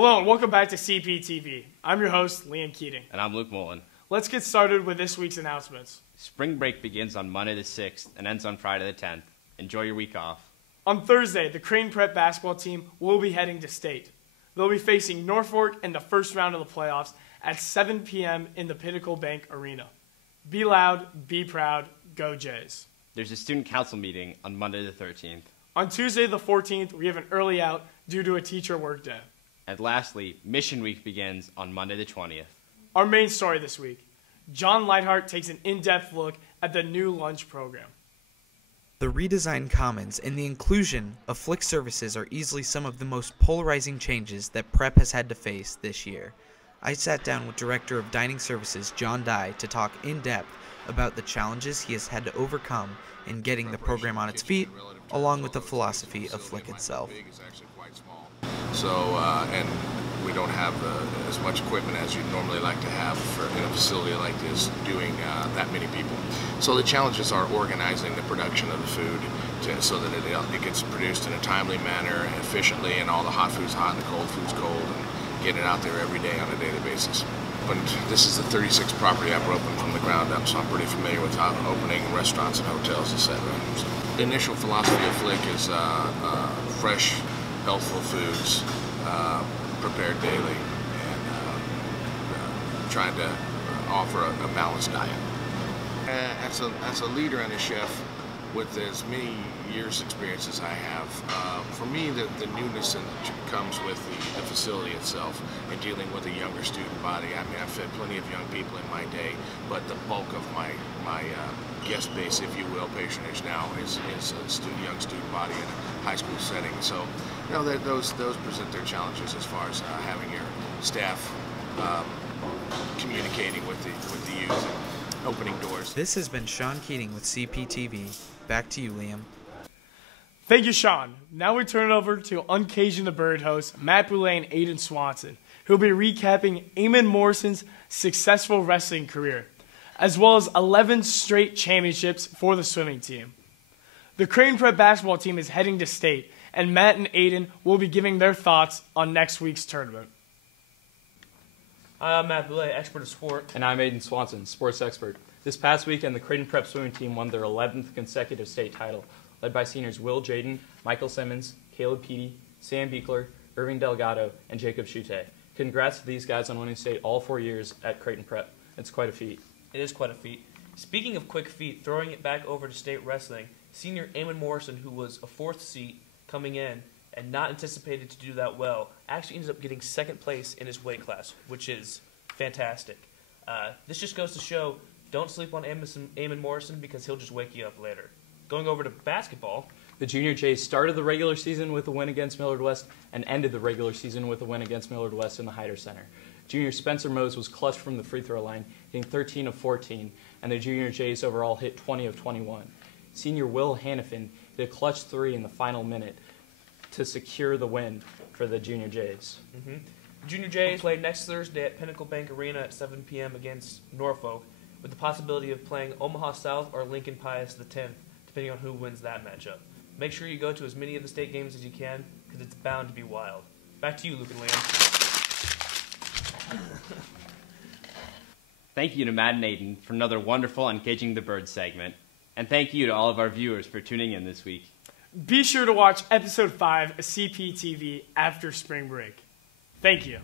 Hello and welcome back to CPTV. I'm your host, Liam Keating. And I'm Luke Mullen. Let's get started with this week's announcements. Spring break begins on Monday the 6th and ends on Friday the 10th. Enjoy your week off. On Thursday, the Crane Prep basketball team will be heading to state. They'll be facing Norfolk in the first round of the playoffs at 7 p.m. in the Pinnacle Bank Arena. Be loud, be proud, go Jays. There's a student council meeting on Monday the 13th. On Tuesday the 14th, we have an early out due to a teacher workday. And lastly, Mission Week begins on Monday the 20th. Our main story this week. John Lightheart takes an in-depth look at the new lunch program. The redesigned commons and the inclusion of Flick services are easily some of the most polarizing changes that Prep has had to face this year. I sat down with Director of Dining Services John Dye to talk in depth about the challenges he has had to overcome in getting the program on its feet, along with the philosophy of Flick itself. So, and we don't have as much equipment as you'd normally like to have in a facility like this doing that many people. So the challenges are organizing the production of the food so that it gets produced in a timely manner, efficiently, and all the hot food's hot and the cold food's cold, and get it out there every day on a daily basis. But this is the 36th property I've opened from the ground up, so I'm pretty familiar with opening restaurants and hotels, etc. So the initial philosophy of Flick is fresh, healthful foods, prepared daily, and trying to offer a balanced diet. As a leader and a chef with as many years experience as I have, for me the newness comes with the facility itself and dealing with a younger student body. I mean, I've fed plenty of young people in my day, but the bulk of my guest base, if you will, patronage now is a young student body in a high school setting. So, you know, those present their challenges as far as having your staff communicating with the youth and opening doors. This has been Sean Keating with CPTV. Back to you, Liam. Thank you, Sean. Now we turn it over to Uncaging the Bird hosts Matt Boulay and Aiden Swanson, who will be recapping Eamon Morrison's successful wrestling career, as well as 11 straight championships for the swimming team. The Crane Prep basketball team is heading to state, and Matt and Aiden will be giving their thoughts on next week's tournament. I'm Matt Boulay, expert of sport. And I'm Aiden Swanson, sports expert. This past weekend, the Creighton Prep swimming team won their 11th consecutive state title, led by seniors Will Jaden, Michael Simmons, Caleb Peaty, Sam Beekler, Irving Delgado, and Jacob Schute. Congrats to these guys on winning state all 4 years at Creighton Prep. It's quite a feat. It is quite a feat. Speaking of quick feet, throwing it back over to state wrestling, senior Eamon Morrison, who was a fourth seed coming in and not anticipated to do that well, actually ended up getting second place in his weight class, which is fantastic. This just goes to show, don't sleep on Eamon Morrison because he'll just wake you up later. Going over to basketball, The Junior Jays started the regular season with a win against Millard West and ended the regular season with a win against Millard West in the Hyder Center. Junior Spencer Mose was clutch from the free throw line, hitting 13 of 14, and the Junior Jays overall hit 20 of 21. Senior Will Hannafin hit a clutch three in the final minute to secure the win for the Junior Jays. Junior Jays play next Thursday at Pinnacle Bank Arena at 7 p.m. against Norfolk, with the possibility of playing Omaha South or Lincoln Pius X, depending on who wins that matchup. Make sure you go to as many of the state games as you can, because it's bound to be wild. Back to you, Luke and Liam. Thank you to Matt and Aiden for another wonderful Uncaging the Bird segment. And thank you to all of our viewers for tuning in this week. Be sure to watch episode 5 of CPTV after spring break. Thank you.